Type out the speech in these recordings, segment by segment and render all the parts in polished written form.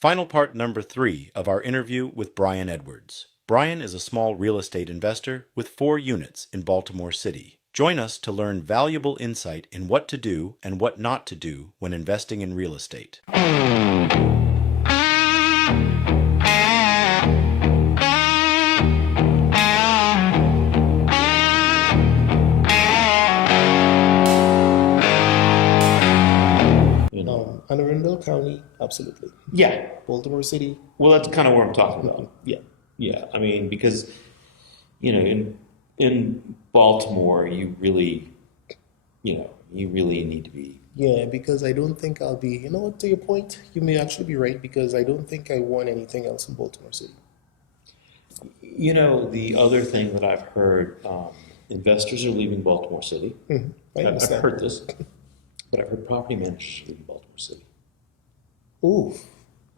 Final part number 3 of our interview with Brian Edwards. Brian is a small real estate investor with 4 units in Baltimore City. Join us to learn valuable insight in what to do and what not to do when investing in real estate. Anne Arundel County, absolutely. Yeah. Baltimore City, Well, that's kind of what I'm talking about. yeah. Yeah. I mean, because, in Baltimore, you really need to be. Yeah, because I don't think I'll be, you know what, to your point, you may actually be right because I don't think I want anything else in Baltimore City. The other thing that I've heard, investors are leaving Baltimore City. I I've understand. heard this, but I've heard property managers are leaving Baltimore City. Ooh.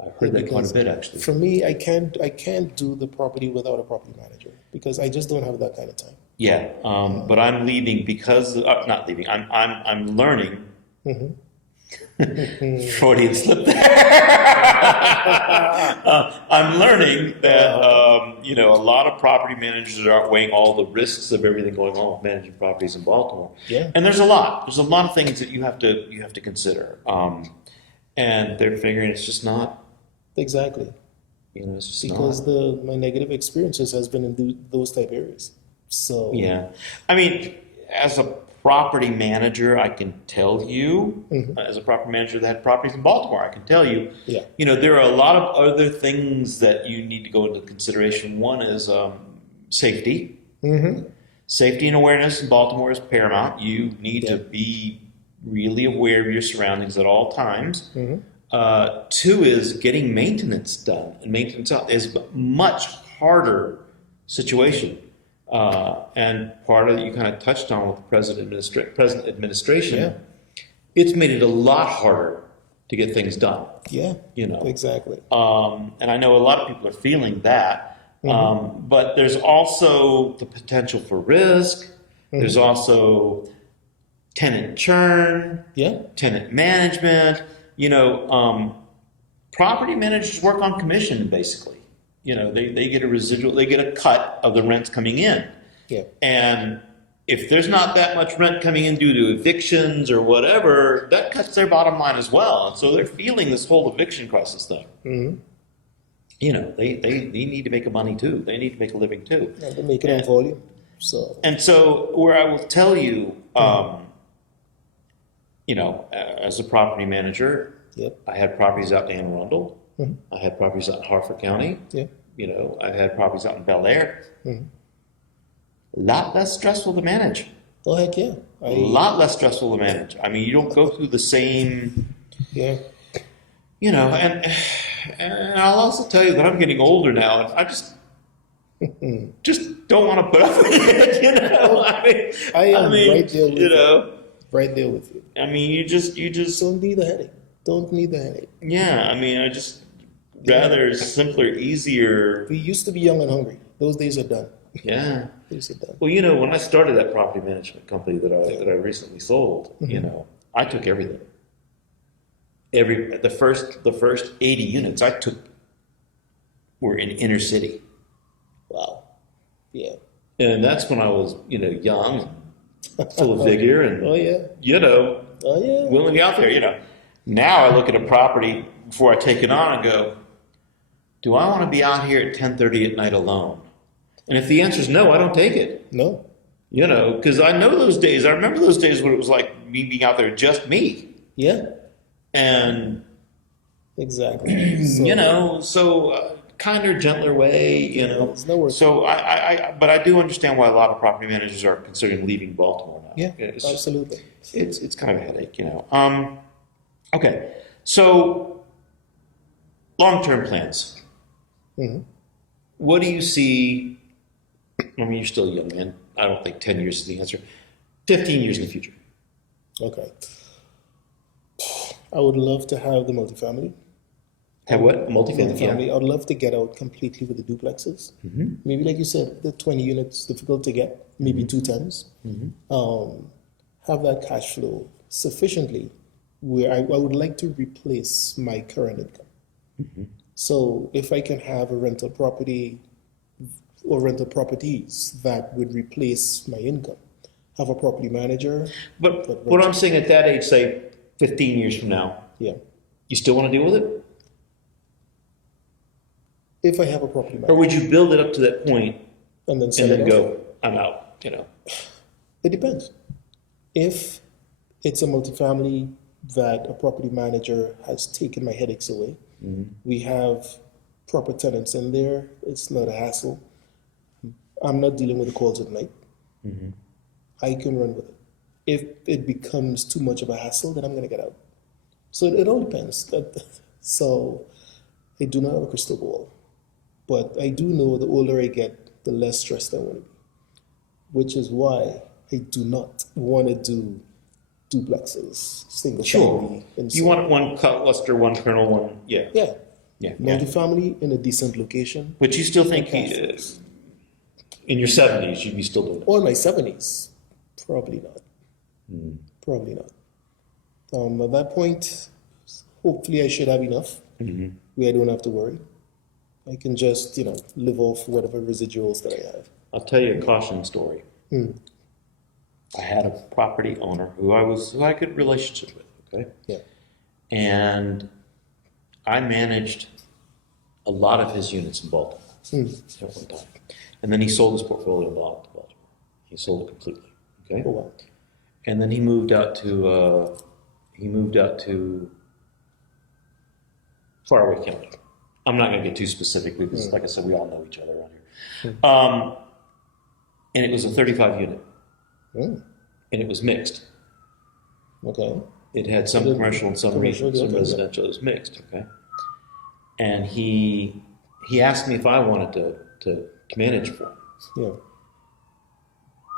I've heard that quite a bit, actually. For me, I can't do the property without a property manager because I just don't have that kind of time. Yeah, but I'm leaving because not leaving. I'm learning. Freudian slip there. I'm learning that a lot of property managers aren't weighing all the risks of everything going on with managing properties in Baltimore. Yeah. And there's a lot of things that you have to consider. And they're figuring it's just not. Exactly. It's just Because not. my negative experiences has been in those type areas. So Yeah. I mean, as a property manager, I can tell you, as a property manager that had properties in Baltimore, I can tell you, Yeah. there are a lot of other things that you need to go into consideration. One is safety. Safety and awareness in Baltimore is paramount. You need to be really aware of your surroundings at all times. Two is getting maintenance done, and maintenance out is a much harder situation. And part of it you kind of touched on with the present administration. Yeah. It's made it a lot harder to get things done. Yeah. Exactly. And I know a lot of people are feeling that. But there's also the potential for risk. There's also tenant churn, Yeah. tenant management. Property managers work on commission, basically. They get a residual, they get a cut of the rents coming in. Yeah. And if there's not that much rent coming in due to evictions or whatever, that cuts their bottom line as well. And so they're feeling this whole eviction crisis thing. They need to make money too. They need to make a living too. Yeah, they make it on volume. So And so where I will tell you, as a property manager, Yep. I had properties out in Anne Arundel. I had properties out in Harford County. Yeah. I had properties out in Bel Air. A lot less stressful to manage. Oh heck yeah. A lot less stressful to manage. I mean, you don't go through the same, Yeah. And I'll also tell you that I'm getting older now, and I just don't want to put up with it. I am right there with you. Right there with you. I mean, you just. Don't need the headache. Don't need the headache. Yeah, I mean, I just rather simpler, easier. We used to be young and hungry. Those days are done. Yeah. Those are done. Well, when I started that property management company that I recently sold, I took everything. The first 80 units I took were in inner city. Wow. Yeah. And that's when I was, young, full of vigor, and Oh yeah. Oh yeah. willing to get out there. Now I look at a property before I take it on and go, do I want to be out here at 10:30 at night alone? And if the answer is no, I don't take it. No. Because I know those days. I remember those days when it was like me being out there, just me. Yeah. And, Exactly. So, kinder, gentler way, It's no work. So but I do understand why a lot of property managers are considering leaving Baltimore now. Yeah. It's just- Absolutely. it's kind of a headache, Okay, so long-term plans. What do you see? I mean, you're still a young man. I don't think 10 years is the answer. 15 years in the future. Okay. I would love to have the multifamily. Have what? Multifamily? Multifamily. I would love to get out completely with the duplexes. Maybe, like you said, the 20 units difficult to get. Maybe 2 times. Have that cash flow sufficiently where I would like to replace my current income. So if I can have a rental property or rental properties that would replace my income, have a property manager. But that what I'm rents- saying at that age, say 15 years from now, Yeah. you still want to deal with it? If I have a property Or manager would you build it up to that point and then and sell it then off, go, I'm out, you know? it depends. If it's a multifamily that a property manager has taken my headaches away, we have proper tenants in there, it's not a hassle. I'm not dealing with the calls at night. I can run with it. If it becomes too much of a hassle, then I'm going to get out. So it all depends. So I do not have a crystal ball. But I do know the older I get, the less stressed I want to be. Which is why I do not want to do duplexes, single family. And You so- want one cluster, one kernel, one, yeah. Yeah. Yeah. Multifamily in a decent location. But you still think Okay. in your 70s, you'd be still doing it? Or in my 70s. Probably not. Probably not. At that point, hopefully I should have enough where I don't have to worry. I can just, live off whatever residuals that I have. I'll tell you a caution story. I had a property owner who I had a good relationship with, okay? Yeah. And I managed a lot of his units in Baltimore at one time. And then he sold his portfolio in Baltimore. He sold it completely, okay? Oh, wow. And then he moved out to faraway county. I'm not going to get too specific because, like I said, we all know each other around here. And it was a 35 unit, Mm. and it was mixed. Okay. It had some The commercial and some commercial, some okay, yeah. residential. It was mixed, okay? And he asked me if I wanted to manage for him, Yeah.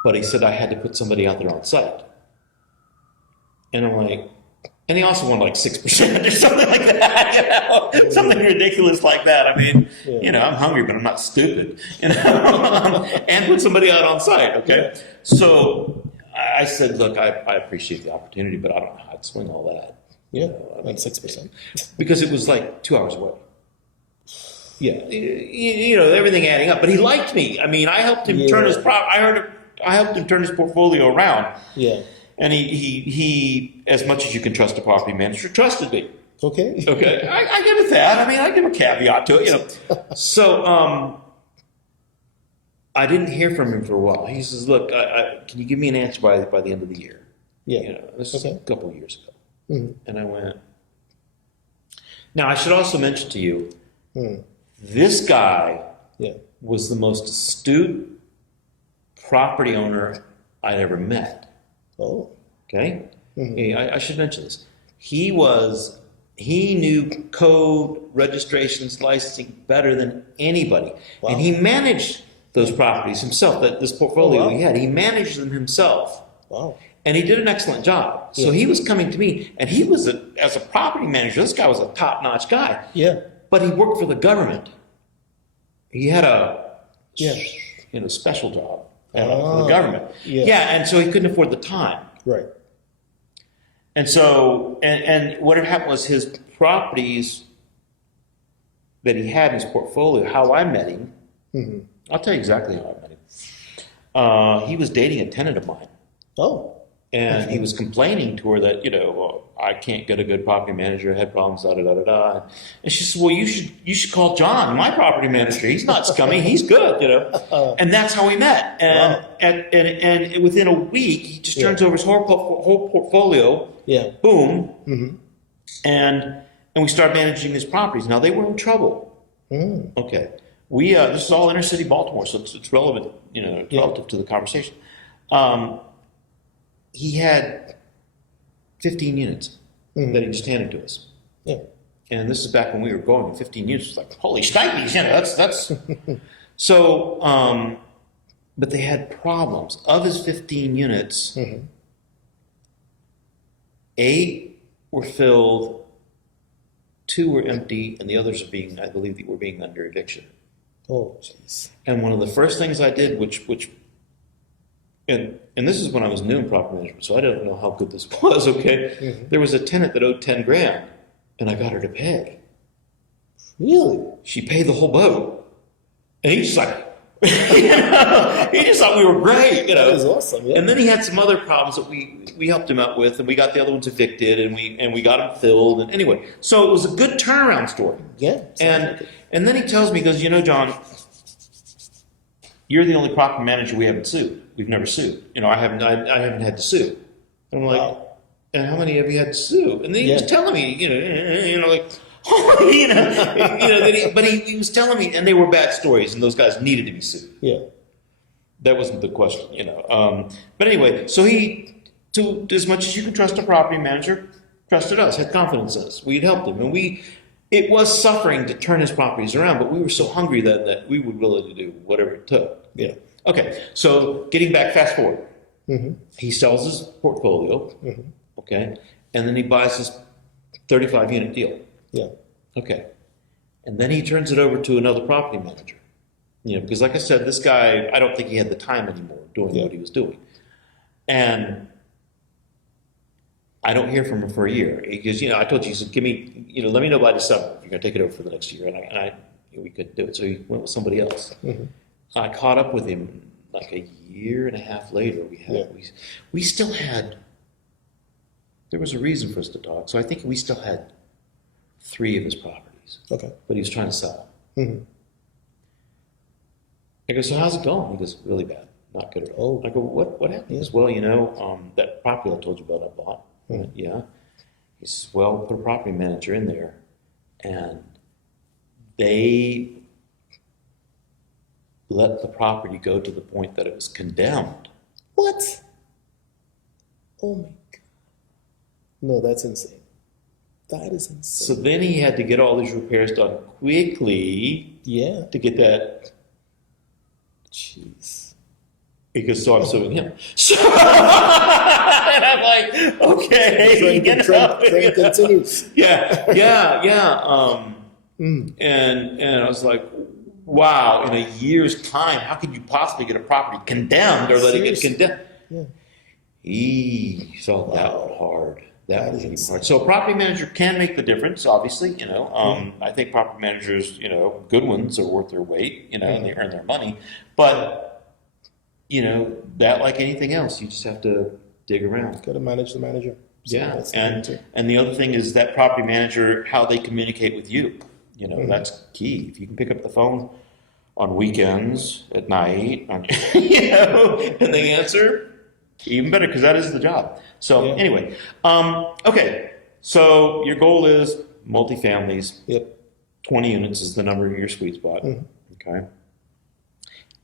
but he said I had to put somebody out there on site. And I'm like, and he also wanted like 6% or something like that, something ridiculous like that. I mean, I'm hungry, but I'm not stupid, and put somebody out on site, okay? So I said, look, I appreciate the opportunity, but I don't know how to swing all that. Yeah. Like 6%. Because it was like 2 hours away. Yeah, everything adding up. But he liked me. I mean, I helped him turn his I helped him turn his portfolio around. Yeah. And he, as much as you can trust a property manager, trusted me. Okay. Okay, I give it that. I mean, I give a caveat to it, So I didn't hear from him for a while. He says, "Look, can you give me an answer by the end of the year?" Yeah. This is Okay. a couple of years ago. Mhm. And I went. Now I should also mention to you, this guy Yeah. was the most astute property owner I'd ever met. Oh. Okay? Hey, I should mention this. He knew code, registrations, licensing better than anybody. Wow. And he managed those properties himself, this portfolio Oh, wow. he had. He managed them himself. Wow. And he did an excellent job. So he was coming to me, and he was, as a property manager, this guy was a top-notch guy. Yeah. But he worked for the government. He had a Yeah. special job for the government. Yeah. And so he couldn't afford the time. Right. And so, and what had happened was his properties that he had in his portfolio, how I met him, I'll tell you exactly how I met him. He was dating a tenant of mine. Oh. And he was complaining to her that, I can't get a good property manager, I had problems, da-da-da-da-da. And she said, well, you should call John, my property manager. He's not scummy, he's good, And that's how we met. And, and within a week, he just turns over his whole portfolio. Yeah. Boom. And we started managing his properties. Now, they were in trouble. Okay. This is all inner city Baltimore, so it's relevant, relative to the conversation. He had 15 units that he just handed to us. Yeah. And this is back when we were going. 15 units was like, holy shnikes, that's. So, but they had problems. Of his 15 units, 8 were filled, 2 were empty, and the others I believe, were being under eviction. Oh, jeez. And one of the first things I did, and this is when I was new in property management, so I don't know how good this was, okay? There was a tenant that owed 10 grand, and I got her to pay. Really? She paid the whole boat. And he's just like, he just thought we were great, That is awesome. Yeah. And then he had some other problems that we helped him out with, and we got the other ones evicted, and we got them filled. And anyway, so it was a good turnaround story. Yeah. And then he tells me, he goes, John, you're the only property manager we haven't sued. We've never sued. I haven't had to sue. And I'm like, Wow. And how many have you had to sue? And then he was telling me, like. But he was telling me, and they were bad stories, and those guys needed to be sued. Yeah. That wasn't the question, But anyway, so he, to as much as you can trust a property manager, trusted us, had confidence in us. We'd helped him, and it was suffering to turn his properties around, but we were so hungry then that we were willing to do whatever it took. Yeah. Okay, so getting back, fast forward. He sells his portfolio, okay, and then he buys this 35-unit deal. Yeah. Okay. And then he turns it over to another property manager. Because like I said, this guy, I don't think he had the time anymore doing what he was doing. And I don't hear from him for a year. He goes, I told you, he said, give me, let me know by December if you're going to take it over for the next year. And we couldn't do it. So he went with somebody else. I caught up with him like a year and a half later. We still had, there was a reason for us to talk. So I think we still had 3 of his properties. Okay. But he was trying to sell them. I go, so how's it going? He goes, really bad. Not good at all. I go, what happened? He goes, well, that property I told you about I bought. I went, yeah. He says, well, put a property manager in there, and they let the property go to the point that it was condemned. What? Oh my God. No, that's insane. That is insane. So then he had to get all these repairs done quickly. Yeah. To get that. Jeez. Because so I'm suing him. So, and I'm like, okay. Trend continues. Yeah. And I was like, wow, in a year's time, how could you possibly get a property condemned or let it get condemned? Yeah. He felt that one hard. That was even hard. So a property manager can make the difference, obviously, I think property managers, good ones are worth their weight, and they earn their money. But, that like anything else, you just have to dig around. Got to manage the manager. So and the other thing is that property manager, how they communicate with you. That's key. If you can pick up the phone on weekends, at night, and they answer, even better, because that is the job. So anyway, okay. So your goal is multifamilies. Yep. 20 units is the number of your sweet spot. Okay.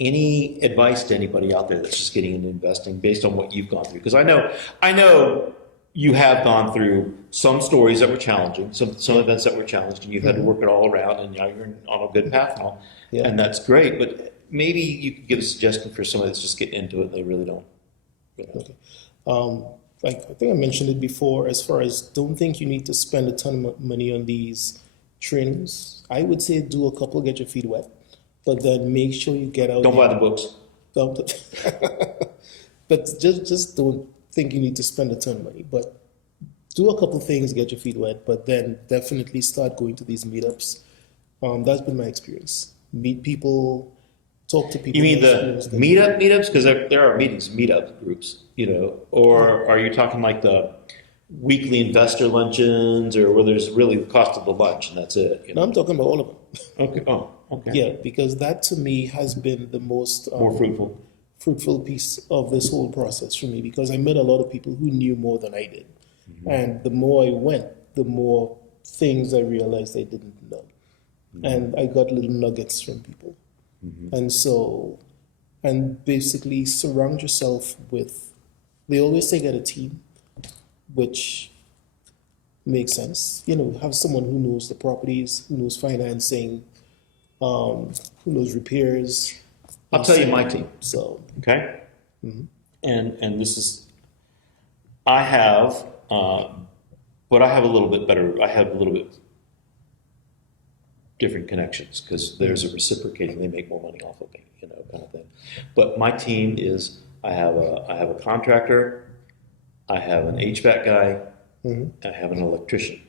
Any advice to anybody out there that's just getting into investing based on what you've gone through? Because I know you have gone through some stories that were challenging, some events that were challenged, and you've had to work it all around, and now you're on a good path now, and that's great. But maybe you could give a suggestion for somebody that's just getting into it and they really don't. Okay. I think I mentioned it before, as far as don't think you need to spend a ton of money on these trainings. I would say do a couple, get your feet wet, but then make sure you get out. Don't buy the books. But just don't think you need to spend a ton of money, but do a couple things, get your feet wet, but then definitely start going to these meetups. That's been my experience. Meet people, talk to people. You mean the meetups? Because there are meetup groups, or are you talking like the weekly investor luncheons, or where there's really the cost of the lunch and that's it? No, I'm talking about all of them. Okay. Oh, okay. Yeah, because that to me has been the most more fruitful piece of this whole process for me, because I met a lot of people who knew more than I did. And the more I went, the more things I realized I didn't know. And I got little nuggets from people. And basically surround yourself with, they always say get a team, which makes sense. Have someone who knows the properties, who knows financing, who knows repairs. I'll tell you my team. So okay, and this is, I have, but I have a little bit better. I have a little bit different connections because there's a reciprocating. They make more money off of me, kind of thing. But my team is, I have a contractor, I have an HVAC guy, I have an electrician.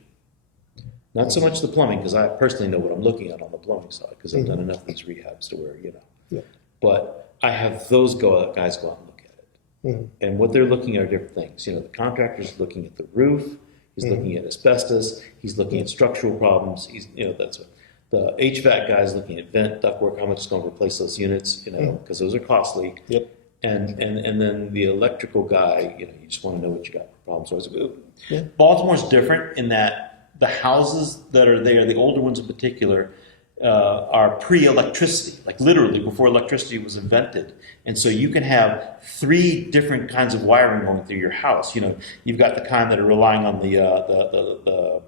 Not so much the plumbing, because I personally know what I'm looking at on the plumbing side, because I've done enough of these rehabs to where, Yeah. But I have those guys go out and look at it. And what they're looking at are different things. The contractor's looking at the roof, he's looking at asbestos, he's looking at structural problems, that's what. The HVAC guy's looking at vent, ductwork, how much it's going to replace those units, because those are costly. Yep. And then the electrical guy, you just want to know what you got for problems. So Yeah. Baltimore's different in that the houses that are there, the older ones in particular, are pre-electricity, like literally before electricity was invented. And so you can have 3 different kinds of wiring going through your house. You've got the kind that are relying on the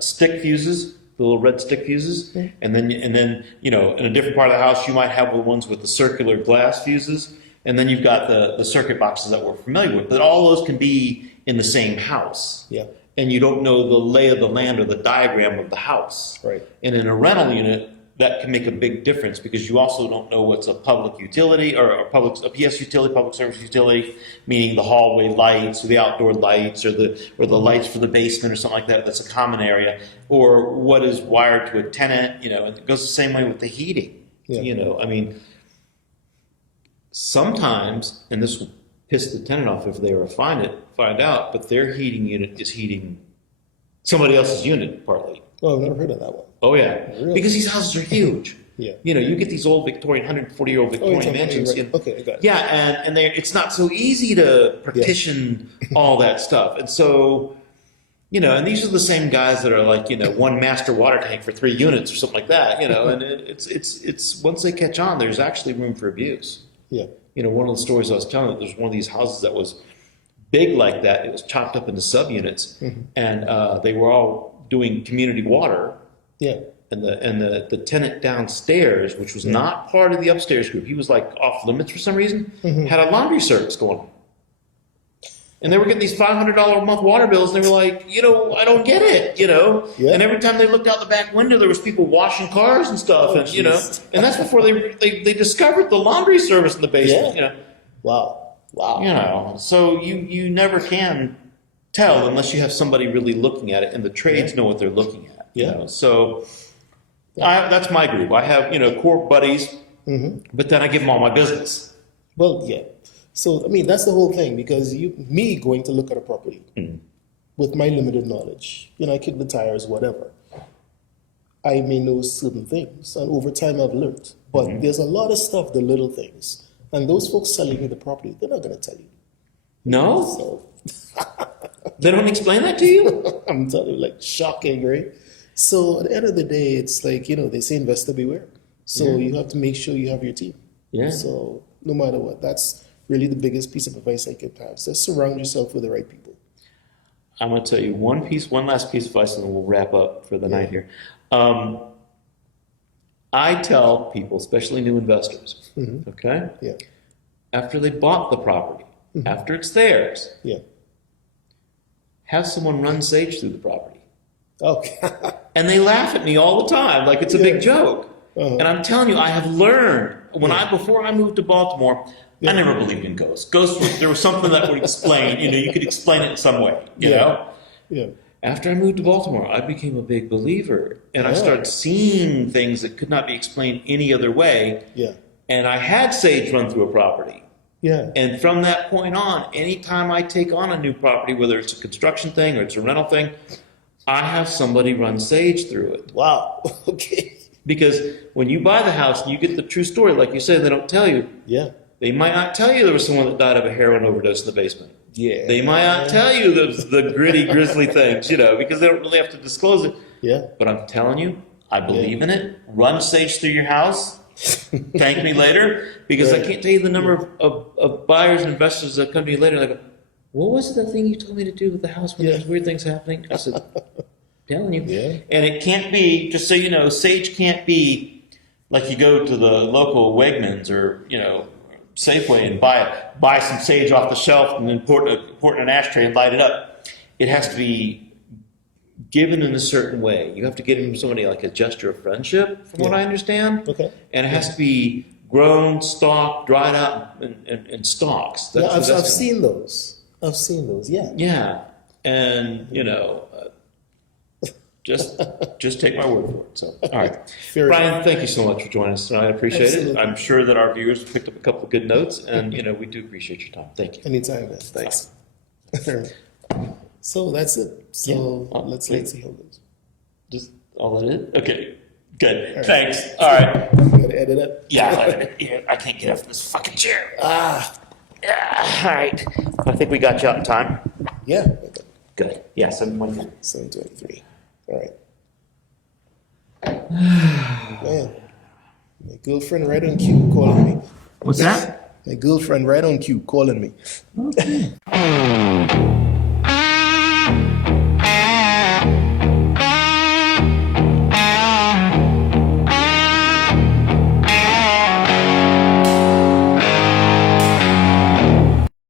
stick fuses, the little red stick fuses, and then in a different part of the house you might have the ones with the circular glass fuses, and then you've got the circuit boxes that we're familiar with. But all those can be in the same house. Yeah. And you don't know the lay of the land or the diagram of the house. Right. And in a rental unit, that can make a big difference because you also don't know what's a public utility or a PS utility, public service utility, meaning the hallway lights or the outdoor lights or the lights for the basement or something like that. That's a common area, or what is wired to a tenant. And it goes the same way with the heating. Yeah. Sometimes, and this will piss the tenant off if they ever find out, but their heating unit is heating somebody else's unit partly. Oh, I've never heard of that one. Oh yeah, Really? because these houses are huge. Yeah. You get these old Victorian, 140-year-old Victorian mansions. Right. Okay, I got it. Yeah, and it's not so easy to partition all that stuff. And so, and these are the same guys that are like, one master water tank for 3 units or something like that. And it's once they catch on, there's actually room for abuse. Yeah. One of the stories I was telling, there's one of these houses that was big like that. It was chopped up into subunits, and they were all doing community water. Yeah. And the tenant downstairs, which was not part of the upstairs group, he was like off limits for some reason, had a laundry service going on. And they were getting these $500 a month water bills, and they were like, I don't get it, Yeah. And every time they looked out the back window, there was people washing cars and stuff, and and that's before they discovered the laundry service in the basement, Yeah. Wow. So you never can tell unless you have somebody really looking at it, and the trades know what they're looking at. Yeah. So that's my group. I have core buddies, but then I give them all my business. Well, yeah. So, that's the whole thing, because me going to look at a property with my limited knowledge, I kick the tires, whatever. I may know certain things, and over time I've learned. But there's a lot of stuff, the little things. And those folks selling you the property, they're not going to tell you. No? So, They don't explain that to you? I'm telling you, shocking, right? So, at the end of the day, it's like, they say investor beware. So, you have to make sure you have your team. Yeah. So, no matter what, that's really the biggest piece of advice I could have. Just surround yourself with the right people. I'm going to tell you one last piece of advice, and then we'll wrap up for the night here. I tell people, especially new investors, okay? Yeah. After they bought the property, after it's theirs, Yeah. have someone run sage through the property. Okay. And they laugh at me all the time, like it's a big joke. Uh-huh. And I'm telling you, I have learned before I moved to Baltimore, I never believed in ghosts. There was something that would explain. You could explain it in some way. You know. Yeah. After I moved to Baltimore, I became a big believer, and I started seeing things that could not be explained any other way. Yeah. And I had sage run through a property. Yeah. And from that point on, anytime I take on a new property, whether it's a construction thing or it's a rental thing, I have somebody run sage through it. Wow. Okay. Because when you buy the house and you get the true story, like you said, they don't tell you. Yeah. They might not tell you there was someone that died of a heroin overdose in the basement. Yeah. They might not tell you the gritty, grisly things, because they don't really have to disclose it. Yeah. But I'm telling you, I believe in it. Run sage through your house. Thank me later. Because I can't tell you the number of buyers and investors that come to you later. They go, what was the thing you told me to do with the house when there's weird things happening? I said, telling you. Yeah. And it can't be, just so you know, sage can't be like you go to the local Wegmans or, Safeway and buy some sage off the shelf and then pour it in an ashtray and light it up. It has to be given in a certain way. You have to get it from somebody like a gesture of friendship, from what I understand. Okay. And it has to be grown, stalked, dried out, and stalks. I've seen those. Yeah. Yeah. And, Just take my word for it. So, all right. Fair Brian, thank you so much for joining us tonight. I appreciate it. Absolutely. I'm sure that our viewers picked up a couple of good notes, and we do appreciate your time. Thank you. Anytime, man. Thanks. So that's it. So Yeah. let's Please. see how it goes. Just all that is? Okay. Good. right. Thanks. All right. You gotta edit up. Yeah, I can't get up from this fucking chair. All right. I think we got you out in time. Yeah. Okay. Good. Yeah, 7:23. 7:23. All right. Man, my girlfriend right on cue calling me. What's that? My girlfriend right on cue calling me.